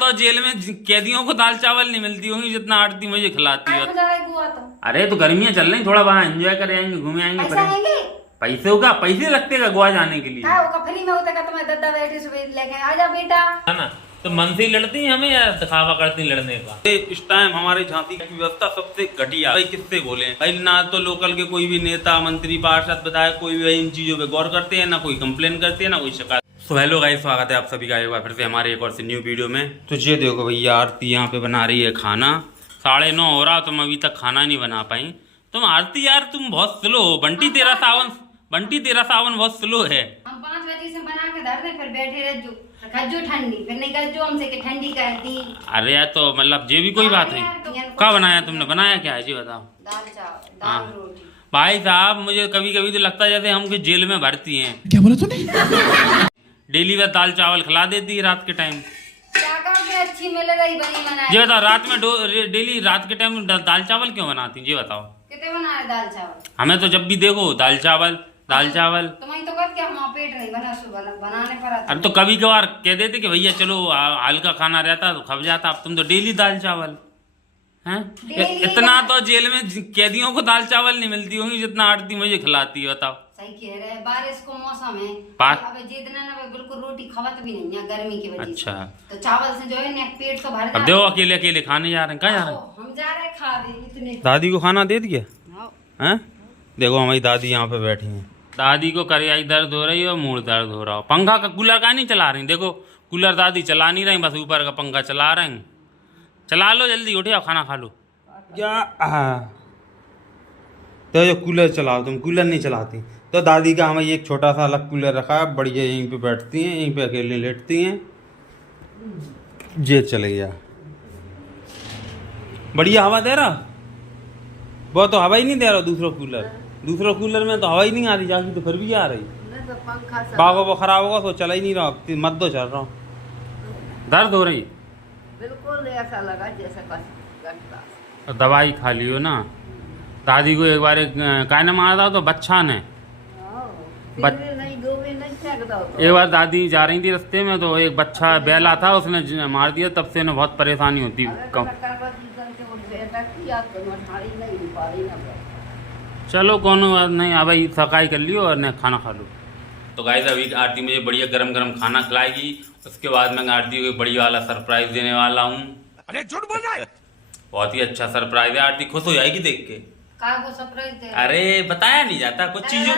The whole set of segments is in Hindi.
तो जेल में कैदियों को दाल चावल नहीं मिलती होंगी जितना आरती मुझे खिलाती है। अरे तो गर्मियाँ चल रही, थोड़ा वहाँ एंजॉय कर आएंगे, घूमे आएंगे। पैसे का पैसे लगते का गोवा जाने के लिए? फ्री में होता का तुम्हें दद्दा बैठी सुबह लेके आ जा बेटा। है ना, तो मन से ही लड़ती हैं हमें या दिखावा करती लड़ने का? इस टाइम हमारे झांसी की व्यवस्था सबसे घटिया भाई। किससे बोले भाई? ना तो लोकल के कोई भी नेता मंत्री पार्षद विधायक कोई भी इन चीजों पे गौर करते हैं, ना कोई कंप्लेन करते हैं, ना कोई शिकायत। सो हेलो गाइस, स्वागत है आप सभी का एक बार फिर से हमारे एक और से न्यू वीडियो में। तो ये देखो भैया, आरती यहाँ पे बना रही है खाना। 9:30 हो रहा, तुम अभी तक खाना नहीं बना पाई। तुम आरती यार तुम बहुत स्लो हो। बंटी तेरा सावन बहुत स्लो है। हम 5 बजे से बना के धर दे, फिर बैठे रह जो खज्जो ठंडी, फिर निकल जो हमसे कि ठंडी कर दी। अरे यार तो मतलब ये भी कोई बात है? क्या बनाया तुमने? बनाया क्या है जी बताओ? दाल चावल, दाल रोटी। भाई साहब मुझे कभी कभी तो लगता है जैसे हम कोई जेल में भर्ती हैं। क्या बोला तूने? डेली बस दाल चावल खिला देती है रात के टाइम। क्या काम अच्छी मिल रही बनी बनाई। ये बताओ, रात में डेली रात के टाइम दाल चावल क्यों बनाती? ये बताओ। कितने बनाए दाल चावल? हमें तो जब भी देखो दाल चावल। तुम्हें तो कर क्या हमारा पेट नहीं बना, सुबह बनाने पर आता। अरे तो कभी कभार कह देते कि भैया चलो हल्का खाना रहता तो खप जाता। अब तुम तो डेली दाल चावल हैं। इतना तो जेल में कैदियों को दाल चावल नहीं मिलती होंगी जितना आरती मुझे खिलाती है। बताओ। सही कह रहे हैं, बारिश को मौसम है। अब जितना ना बिल्कुल रोटी खवत भी नहीं है गर्मी की वजह से। तो चावल से जो है ना पेट तो भर जाता। अब देखो अकेले अकेले खाने जा रहे हैं। कहाँ जा रहे हैं? हम जा रहे हैं खा रहे इतने। दादी को खाना दे दिया हैं? देखो हमारी दादी यहाँ पे बैठी हैं। दादी को करियाई दर्द हो रही है और मूड दर्द हो रहा हो। पंखा का कूलर का नहीं चला रही? देखो कूलर दादी चला नहीं रही, बस ऊपर का पंखा चला रहे हैं। चला लो जल्दी, उठे आओ खाना खा लो। क्या तो जो कूलर चलाओ, तुम कूलर नहीं चलाती। तो दादी का हमें एक छोटा सा अलग कूलर रखा है, बढ़िया यहीं पे बैठती हैं, यहीं पे अकेले लेटती हैं। जे चले गया, बढ़िया हवा दे रहा। वो तो हवा ही नहीं दे रहा। दूसरा कूलर में तो हवा ही नहीं आ रही, जाकी तो फिर भी आ रही। तो पंखा बागो वो खराब होगा तो चला ही नहीं रहा। मत दो, चल रहा हूँ। दर्द हो रही? बिल्कुल ऐसा लगा जैसा दवाई खा लियो ना। दादी को एक बार काय ने मारा था तो बच्चा ने एक बार दादी जा रही थी रास्ते में तो एक बच्चा बैला था, उसने मार दिया। तब से उन्हें बहुत परेशानी होती। चलो कौन बात नहीं, अब भाई सफाई कर लियो और न खाना खा लो। तो गाइस अभी आरती मुझे बढ़िया गरम गरम खाना खिलाएगी। उसके बाद मैं आरती को बढ़िया वाला सरप्राइज देने वाला हूँ। अरे झूठ बोल रहा है। बहुत ही अच्छा सरप्राइज है। आरती खुश हो जाएगी देख के। का को सरप्राइज दे? अरे बताया नहीं जाता कुछ चीजों।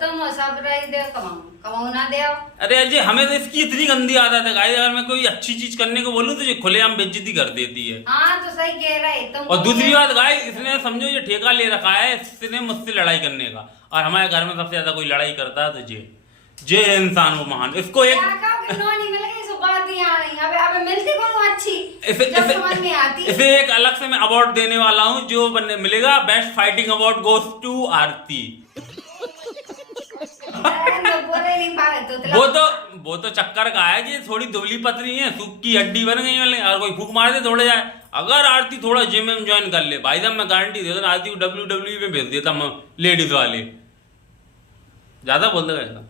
तुम सरप्राइज दे कमाऊ ना दे। अरे अजय हमें तो इसकी इतनी गंदी आदत है गाइस, अगर मैं कोई अच्छी चीज करने को बोलूं तो ये खुलेआम बेइज्जती कर देती है। हाँ तो सही कह रहा है तुम। और दूसरी बात गाइस, इसने समझो ये ठेका ले रखा है इसने मुझसे लड़ाई करने का। और हमारे घर में सबसे ज्यादा कोई लड़ाई करता है तो जे इंसान वो महान। इसको एक इसे एक अलग से मैं अवार्ड देने वाला हूँ जो मिलेगा। Best fighting award goes to Aarti. वो तो चक्कर का है कि थोड़ी दुबली पतली है, सूख की हड्डी बन गई है। और कोई फूक मार दे थोड़े जाए। अगर आरती थोड़ा जिम में ज्वाइन कर ले भाई साहब, मैं गारंटी देता आरती को WWE में भेज देता मैं, लेडीज वाले। ज्यादा बोल देगा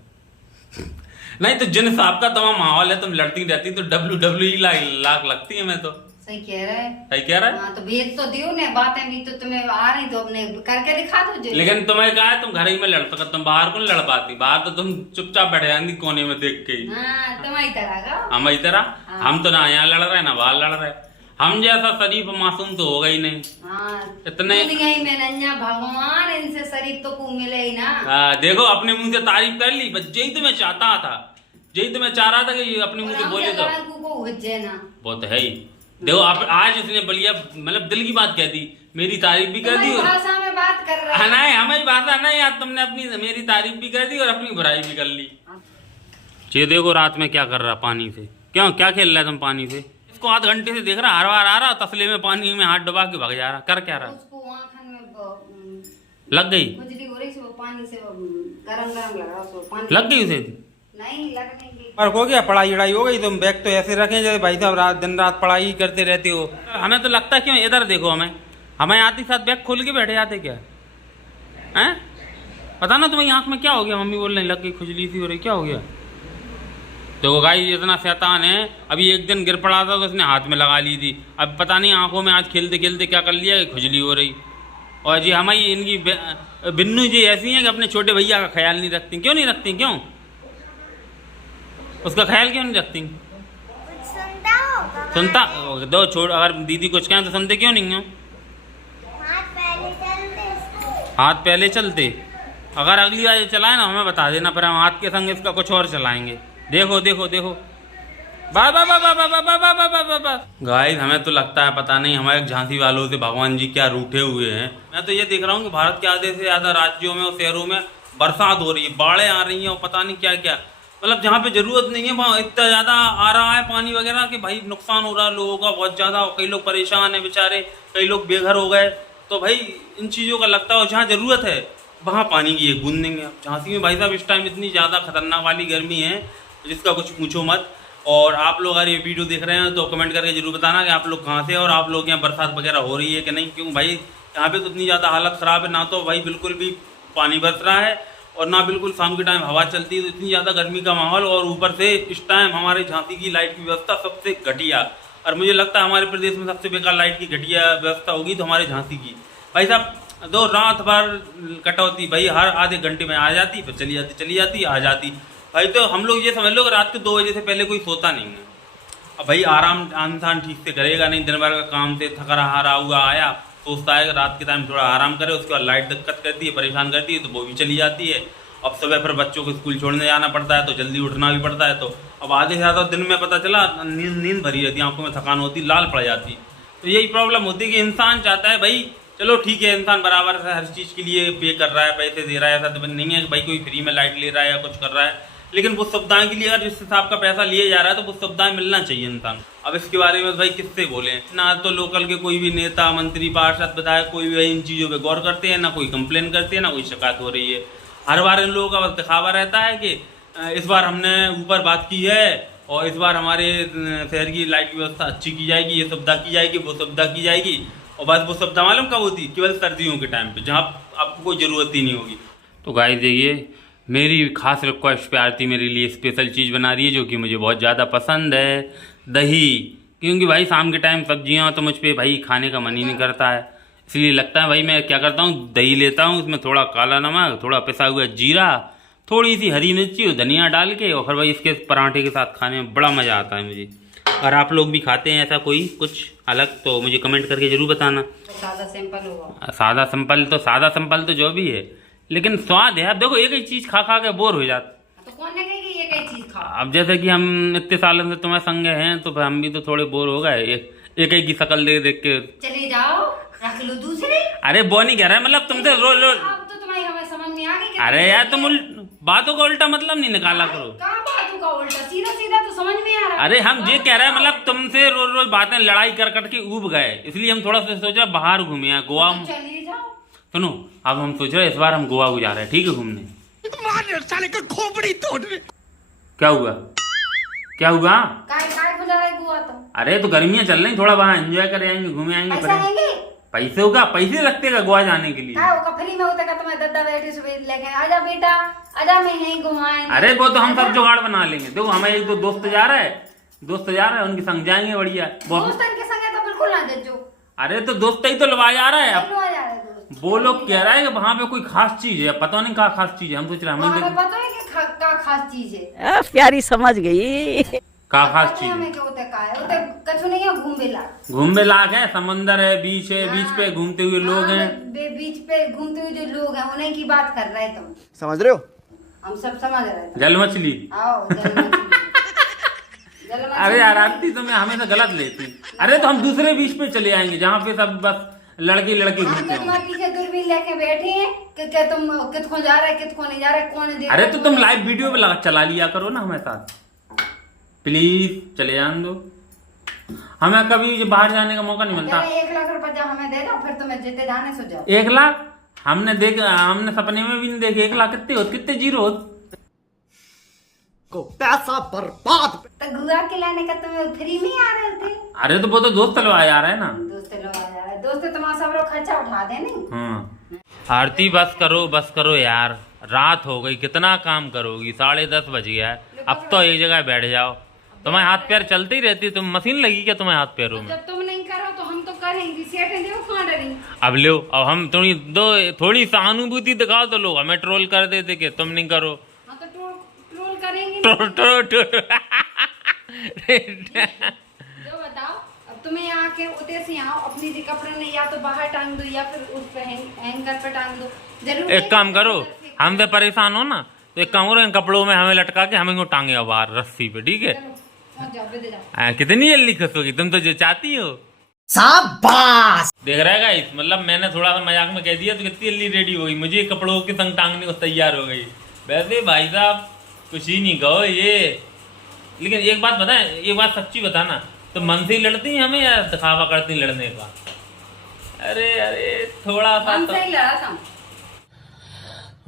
नहीं तो जिन हिसाब का तमाम माहौल है, तुम लड़ती रहती तो WWE लाख लगती है। मैं तो सही कह रहा है। सही कह रहा है। हाँ, तो भेज तो दियो ने, बातें भी तो तुम्हें आ रही तो अपने करके दिखा दो। लेकिन तुम्हें कहा है तुम घर ही में लड़ सकते, तुम बाहर को नहीं लड़ पाती। बाहर तो तुम चुपचाप बैठ जाएंगी कोने में देख के। तुम्हारी तरह का हमारी तरह। हम तो ना यहाँ लड़ रहे ना बाहर लड़ रहे। हम जैसा शरीफ मासूम तो होगा ही नहीं। इतने भगवान इनसे शरीफ तो को मिले ही ना। देखो अपने मुंह से तारीफ कर ली, बस यही तो मैं चाहता था। यही तो मैं चाह रहा था कि ये अपने मुंह से बोले तो वो तो है ही। देखो आज उसने बढ़िया मतलब दिल की बात कह दी, मेरी तारीफ भी कर दी। भाषा में बात कर रहा है। नहीं हमारी भाषा नहीं यार, तुमने अपनी मेरी तारीफ भी कर दी और अपनी बुराई भी कर ली। ये देखो रात में क्या कर रहा पानी से। क्यों क्या खेल रहा है तुम पानी से? इसको आध घंटे से देख रहा, हर बार आ रहा तसले में पानी में हाथ डुबा के भाग जा रहा। कर क्या रहा? उसको आँखन में लग गई खुजली हो रही से, वो पानी से गरम गरम लग रहा, सो पानी लग गई उसे? नहीं लगने की। और हो गया पढ़ाई वढ़ाई हो गई? तुम बैग तो ऐसे रखें जैसे भाई साहब दिन रात पढ़ाई करते रहते हो। हमें तो लगता है क्यों इधर देखो, हमें आती साथ बैग खोल के बैठे जाते क्या हैं? पता ना तुम्हारी आँख में क्या हो गया? मम्मी बोल रही लग गई खुजली सी हो रही, क्या हो गया? तो गाइस इतना शैतान है, अभी एक दिन गिर पड़ा था तो उसने हाथ में लगा ली थी, अब पता नहीं आंखों में आज खेलते खेलते क्या कर लिया, खुजली हो रही। और जी हमारी इनकी बिन्नू जी ऐसी हैं कि अपने छोटे भैया का ख्याल नहीं रखती। क्यों नहीं रखती, क्यों उसका ख्याल क्यों नहीं रखती? सुनता दो छोड़, अगर दीदी कुछ कहें तो सुनते क्यों नहीं हो? हाथ पहले चलते। अगर अगली बार ये चलाए ना हमें बता देना, फिर हम हाथ के संग इसका कुछ और चलाएंगे। देखो देखो देखो, बा बा बा बा बा बा बा बा बा बा बा। गाइस हमें तो लगता है पता नहीं हमारे झांसी वालों से भगवान जी क्या रूठे हुए हैं। मैं तो ये देख रहा हूँ कि भारत के आधे से ज़्यादा राज्यों में और शहरों में बरसात हो रही है, बाढ़ें आ रही हैं और पता नहीं क्या क्या, मतलब जहाँ पे जरूरत नहीं है वहाँ इतना ज़्यादा आ रहा है पानी वगैरह कि भाई नुकसान हो रहा है लोगों का बहुत ज़्यादा। कई लोग परेशान हैं बेचारे, कई लोग बेघर हो गए। तो भाई इन चीज़ों का लगता है जहाँ ज़रूरत है वहाँ पानी की एक बूंद नहीं है। झांसी में भाई साहब इस टाइम इतनी ज़्यादा खतरनाक वाली गर्मी है जिसका कुछ पूछो मत। और आप लोग अगर ये वीडियो देख रहे हैं तो कमेंट करके जरूर बताना कि आप लोग कहाँ से और आप लोग यहाँ बरसात वगैरह हो रही है कि नहीं, क्यों भाई यहाँ पे तो इतनी ज़्यादा हालत ख़राब है, ना तो भाई बिल्कुल भी पानी बरस रहा है और ना बिल्कुल शाम के टाइम हवा चलती है, तो इतनी ज़्यादा गर्मी का माहौल। और ऊपर से इस टाइम हमारे झांसी की लाइट की व्यवस्था सबसे घटिया, और मुझे लगता है हमारे प्रदेश में सबसे बेकार लाइट की घटिया व्यवस्था होगी तो हमारे झांसी की। भाई साहब दो रात भर कटौती, भाई हर आधे घंटे में आ जाती, फिर चली जाती आ जाती। भाई तो हम लोग ये समझ लो कि रात के 2 बजे से पहले कोई सोता नहीं है। अब भाई आराम इंसान ठीक से करेगा नहीं, दिन भर का काम से थका रहा हुआ आया, सोचता है कि रात के टाइम थोड़ा आराम करे, उसके बाद लाइट दिक्कत करती है, परेशान करती है, तो वो भी चली जाती है। अब सुबह फिर बच्चों को स्कूल छोड़ने जाना पड़ता है तो जल्दी उठना भी पड़ता है। तो अब आधे से ज़्यादा दिन में पता चला नींद भरी रहती, आंखों में थकान होती, लाल पड़ जाती। तो यही प्रॉब्लम होती है कि इंसान चाहता है भाई चलो ठीक है, इंसान बराबर से हर चीज़ के लिए पे कर रहा है, पैसे दे रहा है, ऐसा तो नहीं है कि भाई कोई फ्री में लाइट ले रहा है या कुछ कर रहा है, लेकिन वो सुविधाएं के लिए अगर जिस हिसाब का पैसा लिए जा रहा है तो वो सुविधाएं मिलना चाहिए इंसान। अब इसके बारे में भाई किससे बोलें, ना तो लोकल के कोई भी नेता मंत्री पार्षद विधायक कोई भी इन चीज़ों पे गौर करते हैं, ना कोई कंप्लेन करते हैं, ना कोई शिकायत हो रही है। हर बार इन लोगों का बस दिखावा रहता है कि इस बार हमने ऊपर बात की है और इस बार हमारे शहर की लाइट की व्यवस्था अच्छी की जाएगी, ये सुविधा की जाएगी, वो सुविधा की जाएगी। और बस वो सुविधा मालूम कब होती, केवल सर्दियों के टाइम पे जहाँ आपको कोई ज़रूरत ही नहीं होगी। तो गाइस देखिए मेरी खास रिक्वेस्ट पे आरती मेरे लिए स्पेशल चीज़ बना रही है जो कि मुझे बहुत ज़्यादा पसंद है, दही। क्योंकि भाई शाम के टाइम सब्जियाँ तो मुझ पे भाई खाने का मन ही नहीं करता है, इसलिए लगता है भाई मैं क्या करता हूँ दही लेता हूँ, उसमें थोड़ा काला नमक, थोड़ा पिसा हुआ जीरा, थोड़ी सी हरी मिर्ची और धनिया डाल के और फिर भाई इसके पराठे के साथ खाने में बड़ा मज़ा आता है मुझे। अगर आप लोग भी खाते हैं ऐसा कोई कुछ अलग तो मुझे कमेंट करके जरूर बताना। सादा सिंपल होगा, सादा सिंपल तो जो भी है, लेकिन स्वाद है। अब देखो एक ही चीज़ खा खा के बोर हो जाता, तो कौन ने कही कि एक ही चीज खाओ। अब जैसे कि हम इतने सालों से तुम्हारे संग हैं तो हम भी तो थोड़े बोर हो गए, एक ही की शक्ल देख देख के। चले जाओ रख लो दूसरे। अरे वो नहीं कह रहा है, मतलब तुमसे रोज रोज। अब तो तुम्हारी हमें समझ में आ गई। अरे यार तुम बातों का उल्टा मतलब नहीं निकाला करो। कहाँ बातों का उल्टा, सीधा सीधा तो समझ में आ रहा है। अरे हम ये कह रहे हैं मतलब तुमसे रोज रोज बातें लड़ाई कर के ऊब गए, इसलिए हम थोड़ा सा सोचा बाहर घूमे हैं गोवा। चले जाओ। सुनो अब हम सोच रहे हैं इस बार हम गोवा को जा रहे हैं, ठीक है घूमने। साले का खोपड़ी तोड़। क्या हुआ क्या हुआ? काय को जा रहे गोवा तो? अरे तो गर्मियाँ चल रही, थोड़ा वहाँ एंजॉय कर आएंगे, घूमे आएंगे। पैसा लेंगे? पैसे होगा, पैसे लगते का गोवा जाने के लिए। फ्री में होता का तुम्हें दद्दा बैठे सुबह लेके आजा बेटा आजा, मैं यहीं घुमाएंगे। अरे वो तो हम सब जुगाड़ बना लेंगे। देखो हमें एक दो दोस्त जा रहा है उनके संग जाएंगे बढ़िया। दोस्तन के संग तो बिल्कुल ना जजो। अरे तो दोस्त ही तो लवा जा रहा है। वो लोग कह रहा है कि वहाँ पे कोई खास चीज है, पता नहीं क्या खास चीज है। हम सोच रहे हैं हमें पता है कि क्या खास चीज है। प्यारी समझ गई क्या खास चीज हमें क्या होता है कछु नहीं है। घूमने लायक है, समंदर है, बीच पे घूमते हुए लोग हैं। बीच पे घूमते हुए जो लोग हैं उन्हीं की बात कर रहे हैं तुम, समझ रहे हो? हम सब समझ रहे हैं। जल मछली। आओ जल मछली। अरे यार आरती तुम्हें हमेशा गलत लेती। अरे तो हम दूसरे बीच पे चले आएंगे जहाँ पे सब बस लड़के घूमते हैं। तुम्हारे पीछे दूरबीन लेके बैठे हैं कि तुम कितको जा रहे कितको नहीं जा रहे, कौन देख। अरे तो तुम लाइव वीडियो पे चला लिया करो ना हमारे साथ, प्लीज चले जान दो। हमें कभी बाहर जाने का मौका नहीं मिलता। 1 लाख रुपया हमें दे दो, फिर तुम्हें जितने जाने सो जाओ। 1 लाख हमने सपने में भी नहीं देखे। 1 लाख कितने जीरो को पैसा बर्बाद। तो गुआ के लाने का तुम्हें फ्री में आ रहे थे। अरे तो वो तो दोस्त लगा जा रहा है ना। दोस्त लोग आ जा रहे, दोस्त तुम्हारा सब लोग खर्चा उठा दे नहीं। आरती बस करो यार, रात हो गई, कितना काम करोगी? 10:30 बज गया है। अब तो एक जगह बैठ जाओ। तुम्हारे हाथ पैर चलते ही रहती, तुम मशीन लगी क्या तुम्हारे हाथ पैरों में? जब तुम नहीं करो तो हम तो करेंगे, सेठ देखो कहाँ डरी। अब लो, अब हम थोड़ी सहानुभूति दिखाओ तो लोग हमें ट्रोल कर देते कि तुम नहीं करो। हाँ तो ट्रोल करेंगे। जो बताओ, अब तुम्हें यहाँ के उधर से यहाँ अपनी कपड़े ने या तो बाहर टांग दो या फिर उस पे हैंगर पे टांग दो। जरूर एक काम करो, हमसे परेशान हो ना तो एक काम करो, इन कपड़ों में हमें लटका के हमें क्यों टांगे बाहर रस्सी पे, ठीक है? कितनी जल्दी खुश होगी तुम तो जो चाहती हो। शाबाश। देख रहा है गाइस, मतलब मैंने थोड़ा सा मजाक में कह दिया तो कितनी जल्दी रेडी हो गई, मुझे कपड़ों के संग टांगने को तैयार हो गई। वैसे भाई साहब कुछ ही नहीं कहो ये, लेकिन एक बात बताएं, एक बात सच्ची बताना, तो मन से ही लड़ती हैं हमें या दिखावा करती लड़ने का? अरे थोड़ा सा मन से ही लड़ा था।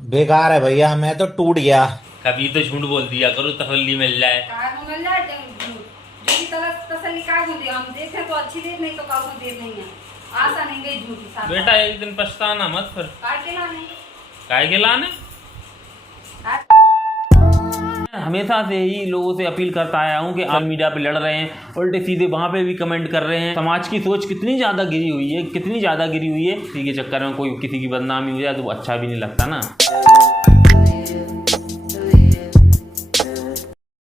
बेकार है भैया, मैं तो टूट गया। कभी तो झूठ बोल दिया करो, तसल्ली मिल जाए। तसल्ली काय को दे, हम देखे तो अच्छी देर नहीं तो काल को देर नहीं है। आशा नहीं गई झूठी साथ। बेटा एक दिन पछताना मत फिर। काय के लाने? हमेशा से ही लोगों से अपील करता आया हूँ कि आप मीडिया पे लड़ रहे हैं, उल्टे सीधे वहाँ पे भी कमेंट कर रहे हैं। समाज की सोच कितनी ज़्यादा गिरी हुई है, कितनी ज़्यादा गिरी हुई है। इसी के चक्कर में कोई किसी की बदनामी हो जाए तो वो अच्छा भी नहीं लगता ना।